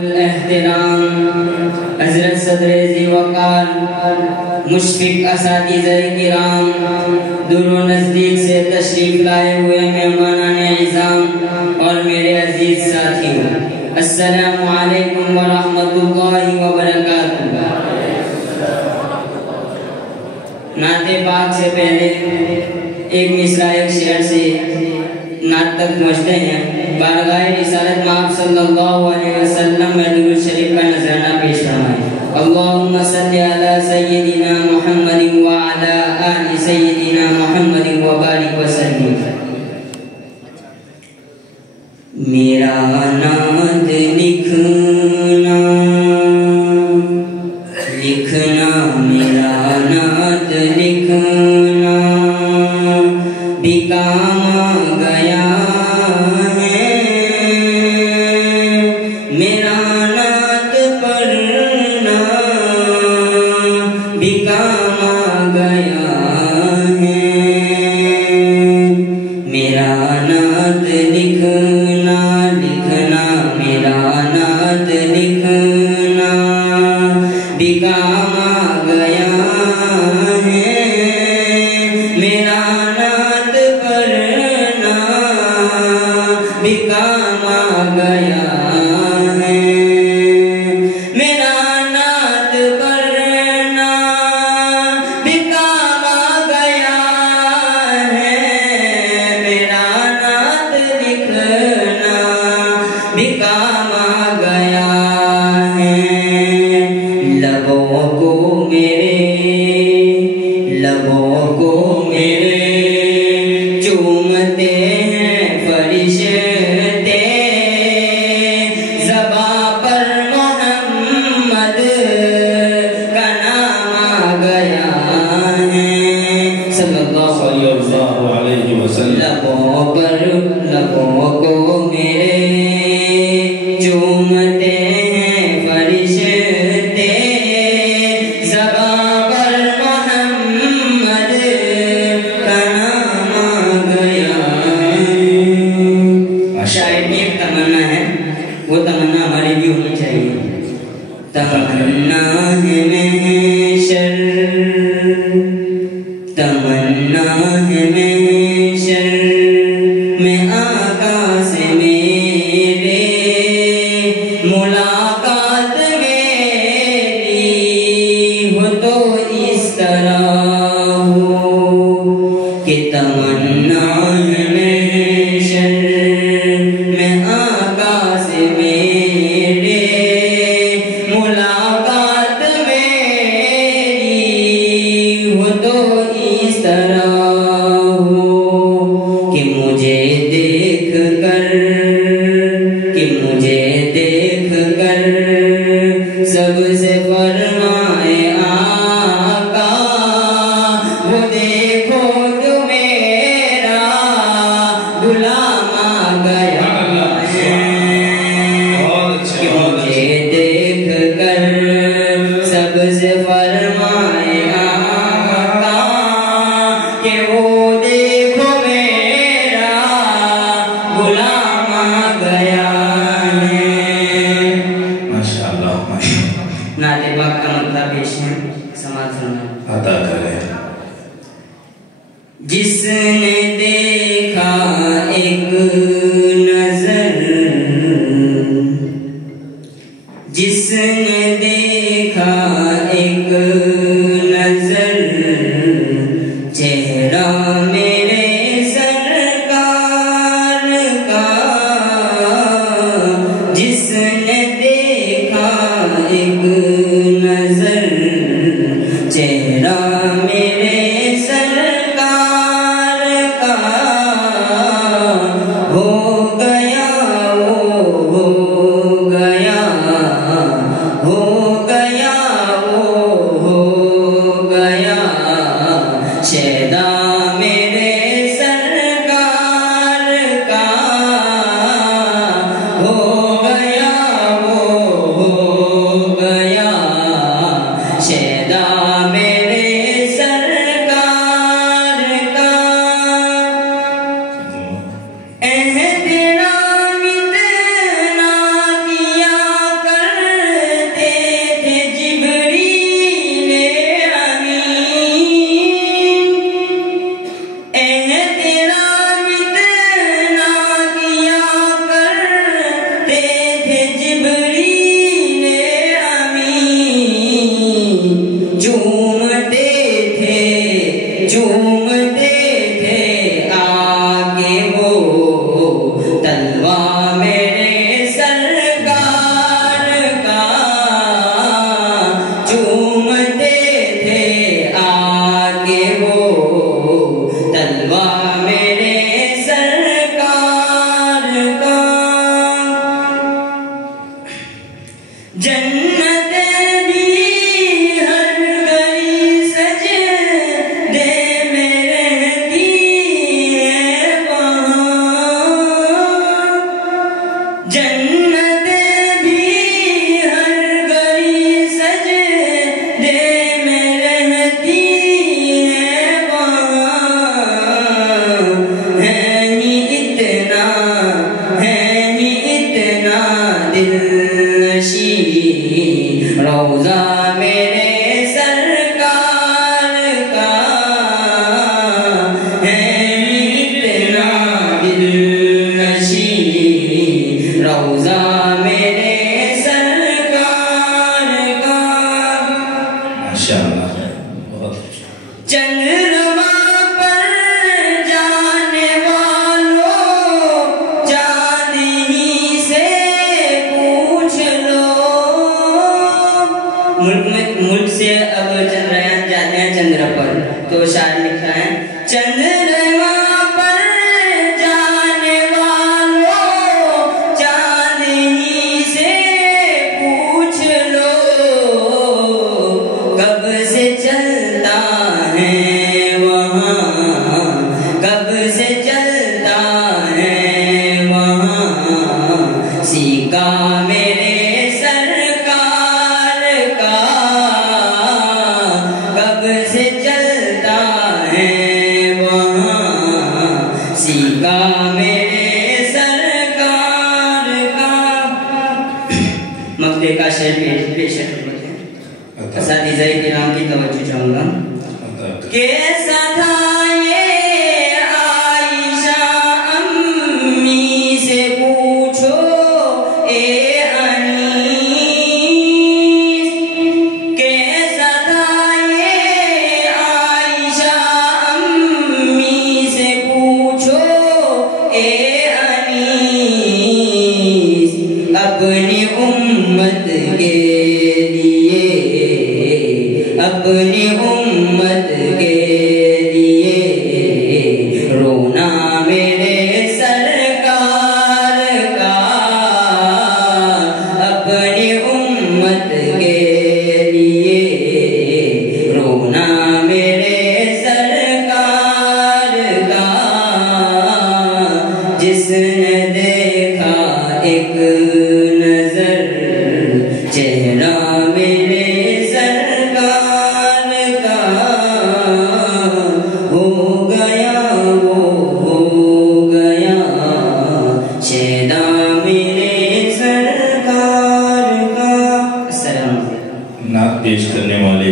एहतराम हज़रत सदर वक़ार मुशफ़िक़ असातिज़ा किराम, दूर व नज़दीक से तशरीफ़ लाए हुए मेहमानाने इज़ाम और मेरे अज़ीज़ साथियों, अस्सलामु अलैकुम व रहमतुल्लाहि व बरकातुहू। नाते पाक से पहले एक मिसरा एक शेर से नात तक पहुँचते हैं। बारगाह रिसालत में आप सल्लल्लाहु अलैहि वसल्लम में दुरूद शरीफ का नजराना पेश फरमाएं। अल्लाहुम्मा सल्लि अला सय्यिदिना मुहम्मदिन व अला आलि सय्यिदिना मुहम्मदिन व बारिक व सल्लिम। मेरा नाद लिखना लिखना, मेरा नाद लिखना भी काम गया है, मेरा नात पढ़ना भी काम गया है, मेरा नात लिखना लिखना, मेरा नात लिखना भी काम गया है, मेरा नात पढ़ना भी काम गया है, मेरा नात पढ़ना भी काम गया है, मेरा नात लिखना भी काम गया है। लबों को मेरे चूमते हैं फरिश्ते, ज़बां पर मोहम्मद का नाम आ गया है, सल्लल्लाहु अलैहि वसल्लम। लबों को मेरे चूमते हैं फरिश्ते, ज़बां पर मोहम्मद का नाम आ गया है। शायद में एक तमन्ना है, वो तमन्ना हमारी भी होनी चाहिए। तमन्ना है महशर, तमन्ना है महशर में आका से मेरे, मुलाकात मेरी हो तो इस तरह हो कि तमन्ना है महशर में आका से मेरे, मुलाकात मेरी हो तो इस तरह हो कि मुझे देख कर सबसे फरमाए आका, वो देखो जो मेरा गुलाम आ गया है, कि मुझे देख कर सबसे फरमाए आका, कि वो देखो मेरा गुलाम आ गया है। माशाअल्लाह नाते पाक का मतलब पेश है, समाज सुना अता करे। जिसने देखा एक नजर, जिसने देखा एक नजर, चेहरा मेरे सरकार का, जिसने देखा एक नजर, चेहरा मेरे सरकार का, हो गया वो हो गया, हो गया वो हो जन्नत भी हर गली सजदे में रहती है वहाँ। जन्नत भी हर गली सजदे में रहती है वहाँ। है ही इतना दिलनशी रोज़ा मेरे सरकार का। है इतना दिलनशी रोज़ा मेरे सरकार का। माशाअल्लाह, बहुत अच्छा। चंद्रमा पर जाने वालों चांद ही से पूछ लो। मुल्क से अब चंद्रयान जाते हैं चंद्र पर, तो शायर लिखा है चंद्रमा पर जाने वालों चांद ही से पूछ लो। कब से चलता है वहाँ, कब से चलता है वहाँ सीका मेरे सरकार का। कब से चलता है वहाँ सीका मेरे सरकार का। मक्ते का शेर पेश करते हैं। असातिज़ाए किराम की तवज्जो चाहूँगा। कैसा था ये आयशा अम्मी से पूछो ए अनीस। कैसा था ये आयशा अम्मी से पूछो ए अनीस। अपनी उम्मत के लिए अपनी